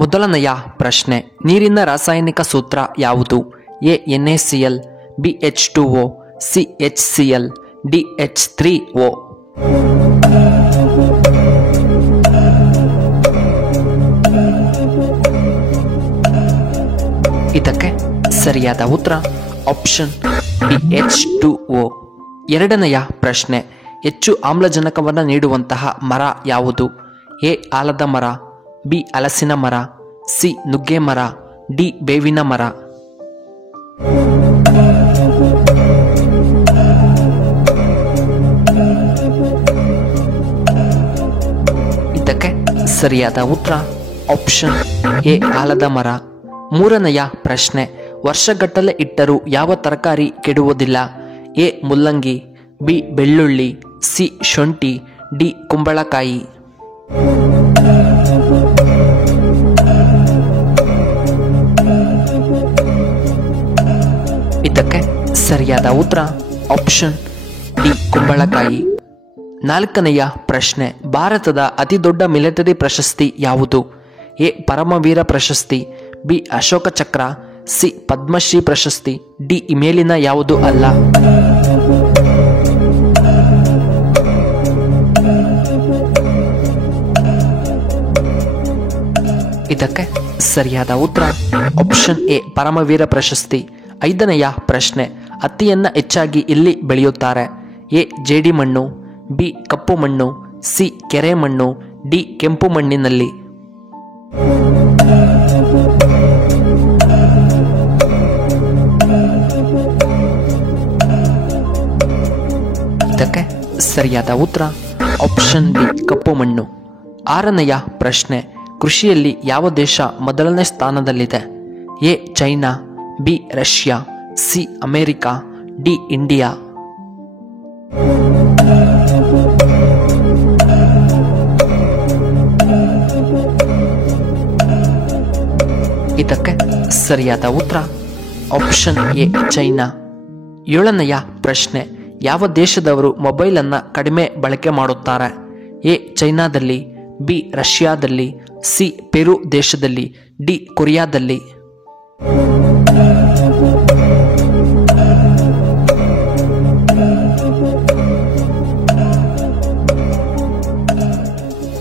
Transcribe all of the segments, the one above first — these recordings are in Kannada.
ಮೊದಲನೆಯ ಪ್ರಶ್ನೆ, ನೀರಿನ ರಾಸಾಯನಿಕ ಸೂತ್ರ ಯಾವುದು? A NaCl, B H2O, C HCl, D H3O. ಇದಕ್ಕೆ ಸರಿಯಾದ ಉತ್ತರ ಆಪ್ಷನ್ ಬಿ H2O. ಎರಡನೆಯ ಪ್ರಶ್ನೆ, ಹೆಚ್ಚು ಆಮ್ಲಜನಕವನ್ನು ನೀಡುವಂತಹ ಮರ ಯಾವುದು? ಎ ಆಲದ ಮರ, ಬಿ ಹಲಸಿನ ಮರ, ಸಿ ನುಗ್ಗೆ ಮರ, ಡಿ ಬೇವಿನ ಮರ. ಇದಕ್ಕೆ ಸರಿಯಾದ ಉತ್ತರ ಆಪ್ಷನ್ ಎ ಆಲದ ಮರ. ಮೂರನೆಯ ಪ್ರಶ್ನೆ, ವರ್ಷಗಟ್ಟಲೆ ಇಟ್ಟರೂ ಯಾವ ತರಕಾರಿ ಕೆಡುವುದಿಲ್ಲ? ಎ ಮುಲ್ಲಂಗಿ, ಬಿ ಬೆಳ್ಳುಳ್ಳಿ, ಸಿ ಶುಂಠಿ, ಡಿ ಕುಂಬಳಕಾಯಿ. ಇದಕ್ಕೆ ಸರಿಯಾದ ಉತ್ತರ ಆಪ್ಷನ್ ಡಿ ಕುಂಬಳಕಾಯಿ. ನಾಲ್ಕನೆಯ ಪ್ರಶ್ನೆ, ಭಾರತದ ಅತಿದೊಡ್ಡ ಮಿಲಿಟರಿ ಪ್ರಶಸ್ತಿ ಯಾವುದು? ಎ ಪರಮವೀರ ಪ್ರಶಸ್ತಿ, ಬಿ ಅಶೋಕ ಚಕ್ರ, ಸಿ ಪದ್ಮಶ್ರೀ ಪ್ರಶಸ್ತಿ, ಡಿ ಈ ಮೇಲಿನ ಯಾವುದು ಅಲ್ಲ. ಇದಕ್ಕೆ ಸರಿಯಾದ ಉತ್ತರ ಆಪ್ಷನ್ ಎ ಪರಮವೀರ ಪ್ರಶಸ್ತಿ. ಐದನೆಯ ಪ್ರಶ್ನೆ, ಹತ್ತಿಯನ್ನ ಹೆಚ್ಚಾಗಿ ಇಲ್ಲಿ ಬೆಳೆಯುತ್ತಾರೆ? ಎ ಜೇಡಿ ಮಣ್ಣು, ಬಿ ಕಪ್ಪು ಮಣ್ಣು, ಸಿ ಕೆರೆ ಮಣ್ಣು, ಡಿ ಕೆಂಪು ಮಣ್ಣಿನಲ್ಲಿ. ಇದಕ್ಕೆ ಸರಿಯಾದ ಉತ್ತರ ಆಪ್ಷನ್ ಬಿ ಕಪ್ಪು ಮಣ್ಣು. ಆರನೆಯ ಪ್ರಶ್ನೆ, ಕೃಷಿಯಲ್ಲಿ ಯಾವ ದೇಶ ಮೊದಲನೇ ಸ್ಥಾನದಲ್ಲಿದೆ? A China, B Russia, C America, D India. ಇದಕ್ಕೆ ಸರಿಯಾದ ಉತ್ತರ ಆಪ್ಷನ್ ಎ ಚೈನಾ. ಏಳನೆಯ ಪ್ರಶ್ನೆ, ಯಾವ ದೇಶದವರು ಮೊಬೈಲನ್ನು ಕಡಿಮೆ ಬಳಕೆ ಮಾಡುತ್ತಾರೆ? ಎ ಚೈನಾದಲ್ಲಿ, ಬಿ ರಷ್ಯಾದಲ್ಲಿ, ಸಿ ಪೆರು ದೇಶದಲ್ಲಿ, ಡಿ ಕೊರಿಯಾದಲ್ಲಿ.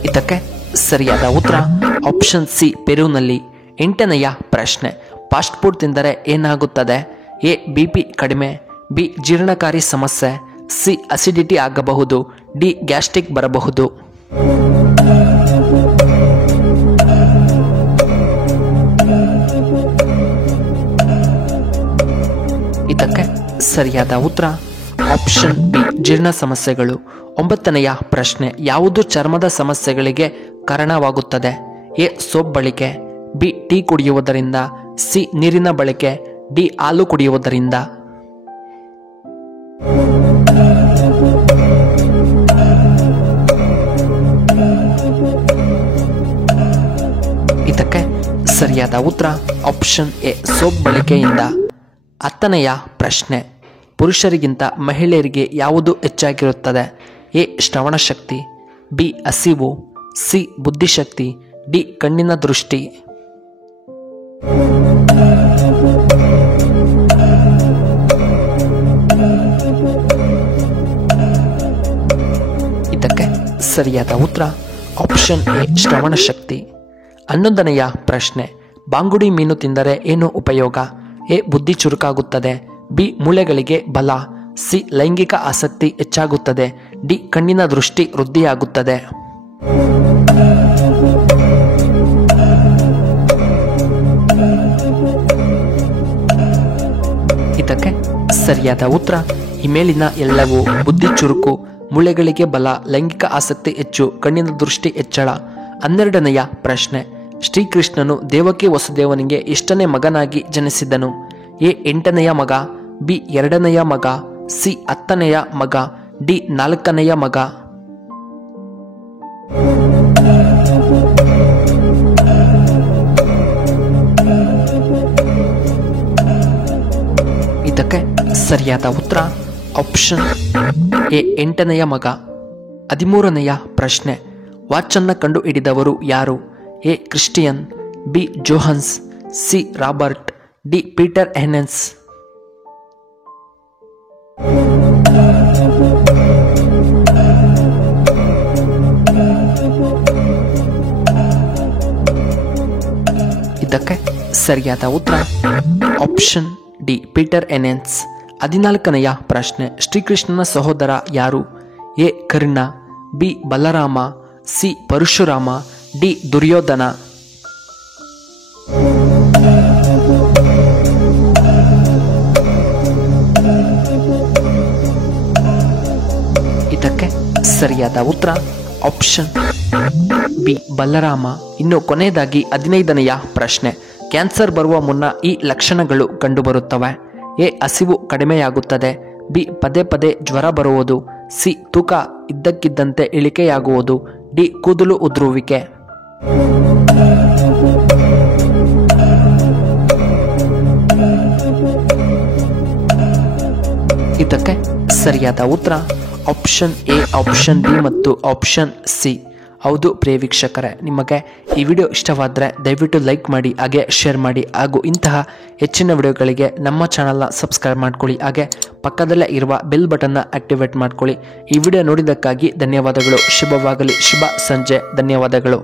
ಇದಕ್ಕೆ ಸರಿಯಾದ ಉತ್ತರ ಆಪ್ಷನ್ ಸಿ ಪೆರುನಲ್ಲಿ. ಎಂಟನೆಯ ಪ್ರಶ್ನೆ, ಫಾಸ್ಟ್ ಫುಡ್ ತಿಂದರೆ ಏನಾಗುತ್ತದೆ? ಎ ಬಿಪಿ ಕಡಿಮೆ, ಬಿ ಜೀರ್ಣಕಾರಿ ಸಮಸ್ಯೆ, ಸಿ ಅಸಿಡಿಟಿ ಆಗಬಹುದು, ಡಿ ಗ್ಯಾಸ್ಟ್ರಿಕ್ ಬರಬಹುದು. ಇದಕ್ಕೆ ಸರಿಯಾದ ಉತ್ತರ ಆಪ್ಷನ್ ಬಿ ಜೀರ್ಣ ಸಮಸ್ಯೆಗಳು. ಒಂಬತ್ತನೆಯ ಪ್ರಶ್ನೆ, ಯಾವುದು ಚರ್ಮದ ಸಮಸ್ಯೆಗಳಿಗೆ ಕಾರಣವಾಗುತ್ತದೆ? ಎ ಸೋಪ್ ಬಳಕೆ, ಬಿ ಟೀ ಕುಡಿಯುವುದರಿಂದ, ಸಿ ನೀರಿನ ಬಳಕೆ, ಡಿ ಹಾಲು ಕುಡಿಯುವುದರಿಂದ. ಇದಕ್ಕೆ ಸರಿಯಾದ ಉತ್ತರ ಆಪ್ಷನ್ ಎ ಸೋಪ್ ಬಳಕೆಯಿಂದ. ಹತ್ತನೆಯ ಪ್ರಶ್ನೆ, ಪುರುಷರಿಗಿಂತ ಮಹಿಳೆಯರಿಗೆ ಯಾವುದು ಹೆಚ್ಚಾಗಿರುತ್ತದೆ? ಎ ಶ್ರವಣಶಕ್ತಿ, ಬಿ ಹಸಿವು, ಸಿ ಬುದ್ಧಿಶಕ್ತಿ, ಡಿ ಕಣ್ಣಿನ ದೃಷ್ಟಿ. ಇದಕ್ಕೆ ಸರಿಯಾದ ಉತ್ತರ ಆಪ್ಷನ್ ಎ ಶ್ರವಣಶಕ್ತಿ. 11ನೆಯ ಪ್ರಶ್ನೆ, ಬಾಂಗುಡಿ ಮೀನು ತಿಂದರೆ ಏನು ಉಪಯೋಗ? ಎ ಬುದ್ಧಿ ಚುರುಕಾಗುತ್ತದೆ, ಬಿ ಮೂಳೆಗಳಿಗೆ ಬಲ, ಸಿ ಲೈಂಗಿಕ ಆಸಕ್ತಿ ಹೆಚ್ಚಾಗುತ್ತದೆ, ಡಿ ಕಣ್ಣಿನ ದೃಷ್ಟಿ ವೃದ್ಧಿಯಾಗುತ್ತದೆ. ಇದಕ್ಕೆ ಸರಿಯಾದ ಉತ್ತರ ಈ ಮೇಲಿನ ಎಲ್ಲವೂ. ಬುದ್ಧಿ ಚುರುಕು, ಮೂಳೆಗಳಿಗೆ ಬಲ, ಲೈಂಗಿಕ ಆಸಕ್ತಿ ಹೆಚ್ಚು, ಕಣ್ಣಿನ ದೃಷ್ಟಿ ಹೆಚ್ಚಳ. 12ನೆಯ ಪ್ರಶ್ನೆ, ಶ್ರೀಕೃಷ್ಣನು ದೇವಕಿ ವಸುದೇವನಿಗೆ ಎಷ್ಟನೇ ಮಗನಾಗಿ ಜನಿಸಿದನು? ಎ 8ನೆಯ ಮಗ, ಬಿ 2ನೆಯ ಮಗ, ಸಿ 10ನೆಯ ಮಗ, ಡಿ 4ನೆಯ ಮಗ. ಇದಕ್ಕೆ ಸರಿಯಾದ ಉತ್ತರ ಆಪ್ಷನ್ ಎ 8ನೆಯ ಮಗ. 13ನೆಯ ಪ್ರಶ್ನೆ, ವಾಚನ್ನು ಕಂಡು ಹಿಡಿದವರು ಯಾರು? A Christian, B Johannes, C Robert, D Peter ಹೆನೆನ್ಸ್. ಇದಕ್ಕೆ ಸರಿಯಾದ ಉತ್ತರ ಆಪ್ಷನ್ ಡಿ ಪೀಟರ್ ಹೆನೆನ್ಸ್. 14ನೆಯ ಪ್ರಶ್ನೆ, ಶ್ರೀಕೃಷ್ಣನ ಸಹೋದರ ಯಾರು? A Karna, B Balarama, C Parashurama, D Duryodhana. ಇದಕ್ಕೆ ಸರಿಯಾದ ಉತ್ತರ ಆಪ್ಷನ್ ಬಿ ಬಲರಾಮ. ಇನ್ನು ಕೊನೆಯದಾಗಿ 15ನೆಯ ಪ್ರಶ್ನೆ, ಕ್ಯಾನ್ಸರ್ ಬರುವ ಮುನ್ನ ಈ ಲಕ್ಷಣಗಳು ಕಂಡುಬರುತ್ತವೆ. ಎ ಹಸಿವು ಕಡಿಮೆಯಾಗುತ್ತದೆ, ಬಿ ಪದೇ ಪದೇ ಜ್ವರ ಬರುವುದು, ಸಿ ತೂಕ ಇದ್ದಕ್ಕಿದ್ದಂತೆ ಇಳಿಕೆಯಾಗುವುದು, ಡಿ ಕೂದಲು ಉದುರುವಿಕೆ. ಇದಕ್ಕೆ ಸರಿಯಾದ ಉತ್ತರ ಆಪ್ಷನ್ ಎ, ಆಪ್ಷನ್ ಬಿ ಮತ್ತು ಆಪ್ಷನ್ ಸಿ. ಹೌದು ಪ್ರಿಯ ವೀಕ್ಷಕರೇ, ನಿಮಗೆ ಈ ವಿಡಿಯೋ ಇಷ್ಟವಾದರೆ ದಯವಿಟ್ಟು ಲೈಕ್ ಮಾಡಿ, ಹಾಗೆ ಶೇರ್ ಮಾಡಿ, ಹಾಗೂ ಇಂತಹ ಹೆಚ್ಚಿನ ವಿಡಿಯೋಗಳಿಗೆ ನಮ್ಮ ಚಾನಲ್ನ ಸಬ್ಸ್ಕ್ರೈಬ್ ಮಾಡ್ಕೊಳ್ಳಿ, ಹಾಗೆ ಪಕ್ಕದಲ್ಲೇ ಇರುವ ಬೆಲ್ ಬಟನ್ನ ಆಕ್ಟಿವೇಟ್ ಮಾಡ್ಕೊಳ್ಳಿ. ಈ ವಿಡಿಯೋ ನೋಡಿದ್ದಕ್ಕಾಗಿ ಧನ್ಯವಾದಗಳು. ಶುಭವಾಗಲಿ. ಶುಭ ಸಂಜೆ. ಧನ್ಯವಾದಗಳು.